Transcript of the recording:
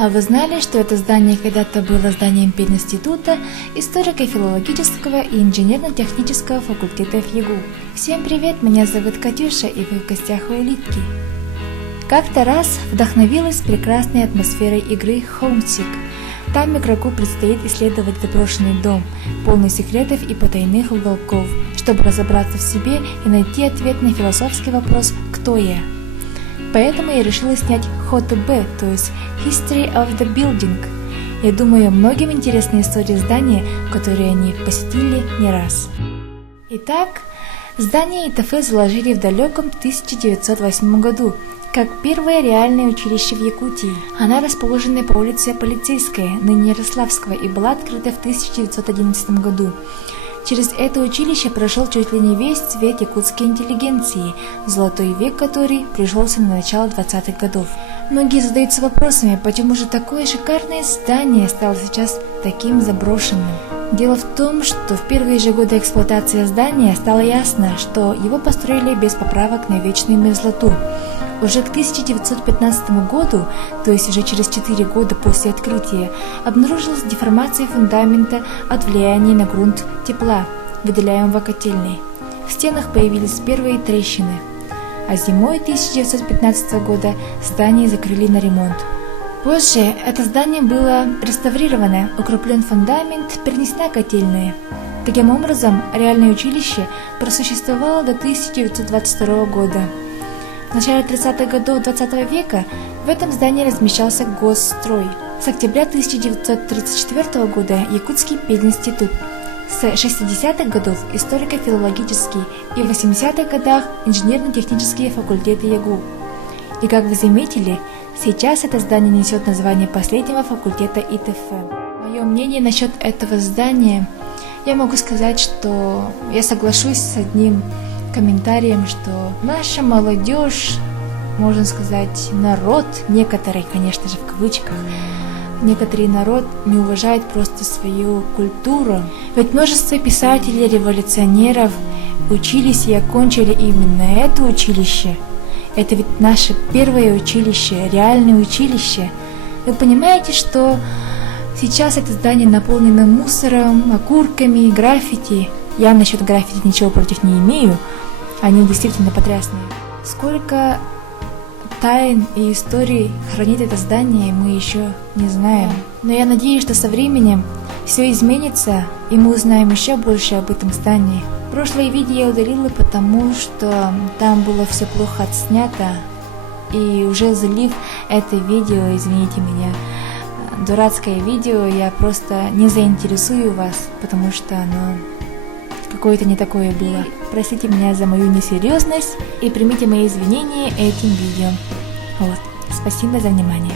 А вы знали, что это здание когда-то было зданием пединститута, историко-филологического и инженерно-технического факультетов ЕГУ? Всем привет, меня зовут Катюша, и вы в гостях у Улитки. Как-то раз вдохновилась прекрасной атмосферой игры Homesick. Там игроку предстоит исследовать заброшенный дом, полный секретов и потайных уголков, чтобы разобраться в себе и найти ответ на философский вопрос «Кто я?». Поэтому я решила снять ХТБ, то есть History of the Building. Я думаю, многим интересны истории здания, которые они посетили не раз. Итак, здание ИТФ заложили в далеком 1908 году, как первое реальное училище в Якутии. Она расположена по улице Полицейская, ныне Ярославского, и была открыта в 1911 году. Через это училище прошел чуть ли не весь цвет якутской интеллигенции, золотой век которой пришелся на начало 20-х годов. Многие задаются вопросами, почему же такое шикарное здание стало сейчас таким заброшенным. Дело в том, что в первые же годы эксплуатации здания стало ясно, что его построили без поправок на вечную мерзлоту. Уже к 1915 году, то есть уже через 4 года после открытия, обнаружилась деформация фундамента от влияния на грунт тепла, выделяемого котельной. В стенах появились первые трещины, а зимой 1915 года здание закрыли на ремонт. Позже это здание было реставрировано, укреплен фундамент, перенесена котельная. Таким образом, реальное училище просуществовало до 1922 года. В начале 30-х годов 20 века в этом здании размещался госстрой. С октября 1934 года Якутский пединститут. С 60-х годов историко-филологический и в 80-х годах инженерно-технические факультеты ЕГУ. И как вы заметили, сейчас это здание несет название последнего факультета ИТФ. Мое мнение насчет этого здания, я могу сказать, что я соглашусь с одним комментарием, что наша молодежь, можно сказать, народ, некоторые, конечно же, в кавычках, некоторый народ не уважает просто свою культуру. Ведь множество писателей, революционеров учились и окончили именно это училище. Это ведь наше первое училище, реальное училище. Вы понимаете, что сейчас это здание наполнено мусором, окурками, граффити. Я насчет граффити ничего против не имею. Они действительно потрясные. Сколько тайн и историй хранит это здание, мы еще не знаем. Но я надеюсь, что со временем все изменится, и мы узнаем еще больше об этом здании. Прошлое видео я удалила, потому что там было все плохо отснято. И уже залив это видео, извините меня, дурацкое видео, я просто не заинтересую вас, потому что оно какое-то не такое было. Простите меня за мою несерьезность и примите мои извинения этим видео. Вот. Спасибо за внимание.